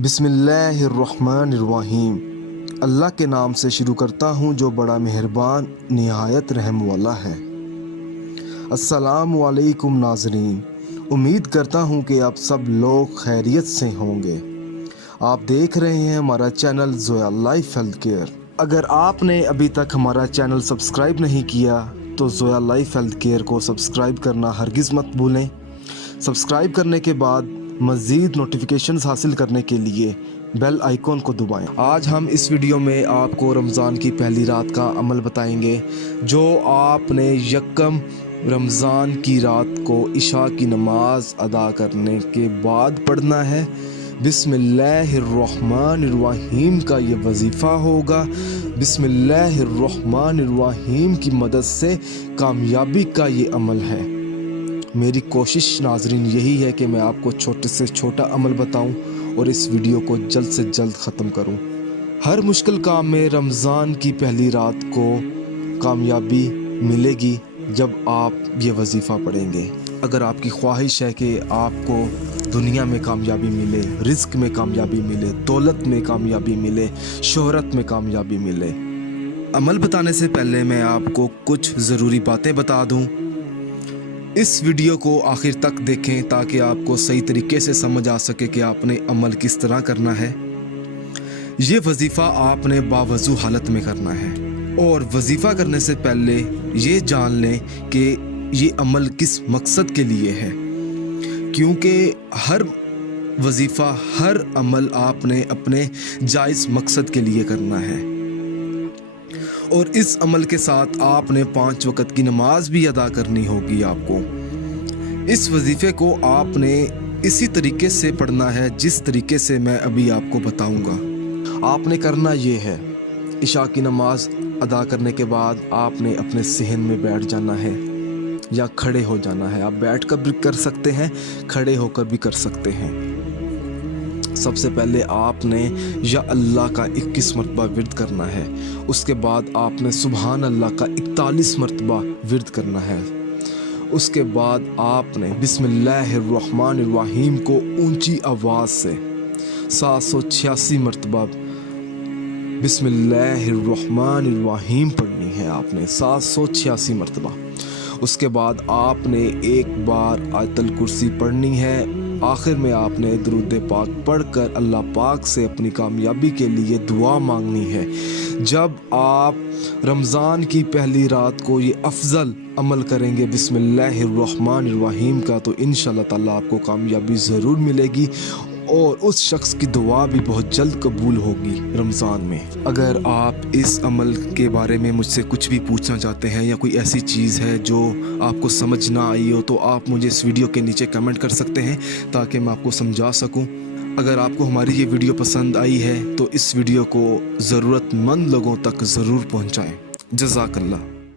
बिस्मिल्लाहिर्रहमानिर्रहीम। अल्लाह के नाम से शुरू करता हूँ जो बड़ा मेहरबान निहायत रहम वाला है। अस्सलामु अलैकुम नाज़रीन, उम्मीद करता हूँ कि आप सब लोग खैरियत से होंगे। आप देख रहे हैं हमारा channel Zoya life health care. अगर आपने अभी तक हमारा चैनल सब्सक्राइब नहीं किया तो ज़ोया लाइफ हेल्थ केयर को सब्सक्राइब करना हरगिज़ मत भूलें। सब्सक्राइब करने के बाद मज़ीद नोटिफिकेशंस हासिल करने के लिए बेल आइकॉन को दबाएं। आज हम इस वीडियो में आपको रमज़ान की पहली रात का अमल बताएंगे जो आपने यकम रमज़ान की रात को इशा की नमाज अदा करने के बाद पढ़ना है। बिस्मिल्लाहिर्रहमानिर्रहीम का ये वजीफ़ा होगा। बिस्मिल्लाहिर्रहमानिर्रहीम की मदद से कामयाबी का ये अमल है। मेरी कोशिश नाजरीन यही है कि मैं आपको छोटे से छोटा अमल बताऊं और इस वीडियो को जल्द से जल्द ख़त्म करूं। हर मुश्किल काम में रमज़ान की पहली रात को कामयाबी मिलेगी जब आप ये वजीफ़ा पढ़ेंगे। अगर आपकी ख्वाहिश है कि आपको दुनिया में कामयाबी मिले, रिज़्क में कामयाबी मिले, दौलत में कामयाबी मिले, शोहरत में कामयाबी मिले, अमल बताने से पहले मैं आपको कुछ ज़रूरी बातें बता दूं। इस वीडियो को आखिर तक देखें ताकि आपको सही तरीके से समझ आ सके कि आपने अमल किस तरह करना है। ये वजीफ़ा आपने बावजू हालत में करना है और वजीफ़ा करने से पहले ये जान लें कि ये अमल किस मकसद के लिए है, क्योंकि हर वजीफ़ा, हर अमल आपने अपने जायज़ मकसद के लिए करना है। और इस अमल के साथ आपने 5 वक़्त की नमाज भी अदा करनी होगी आपको। इस वजीफ़े को आपने इसी तरीके से पढ़ना है जिस तरीके से मैं अभी आपको बताऊंगा। आपने करना ये है, इशा की नमाज अदा करने के बाद आपने अपने सहन में बैठ जाना है या खड़े हो जाना है। आप बैठ कर भी कर सकते हैं, खड़े होकर भी कर सकते हैं। सबसे पहले आपने या अल्लाह का 21 मरतबा विर्द करना है। उसके बाद आपने सुबहान अल्लाह का 41 मरतबा विर्द करना है। उसके बाद आपने बिस्मिल्लाहिर्रहमानिर्रहीम को ऊंची आवाज़ से 786 मरतबा बिस्मिल्लाहिर्रहमानिर्रहीम पढ़नी है आपने 786 मरतबा। उसके बाद आपने एक बार आयतल कुर्सी पढ़नी है। आखिर में आपने दुरूद पाक पढ़कर अल्लाह पाक से अपनी कामयाबी के लिए दुआ मांगनी है। जब आप रमज़ान की पहली रात को ये अफजल अमल करेंगे बिस्मिल्लाहिर्रहमानिर्रहीम का, तो इंशाअल्लाह ताला आपको कामयाबी ज़रूर मिलेगी और उस शख्स की दुआ भी बहुत जल्द कबूल होगी रमज़ान में। अगर आप इस अमल के बारे में मुझसे कुछ भी पूछना चाहते हैं या कोई ऐसी चीज़ है जो आपको समझ ना आई हो तो आप मुझे इस वीडियो के नीचे कमेंट कर सकते हैं ताकि मैं आपको समझा सकूं। अगर आपको हमारी ये वीडियो पसंद आई है तो इस वीडियो को ज़रूरतमंद लोगों तक ज़रूर पहुँचाएँ। जज़ाकल्लाह।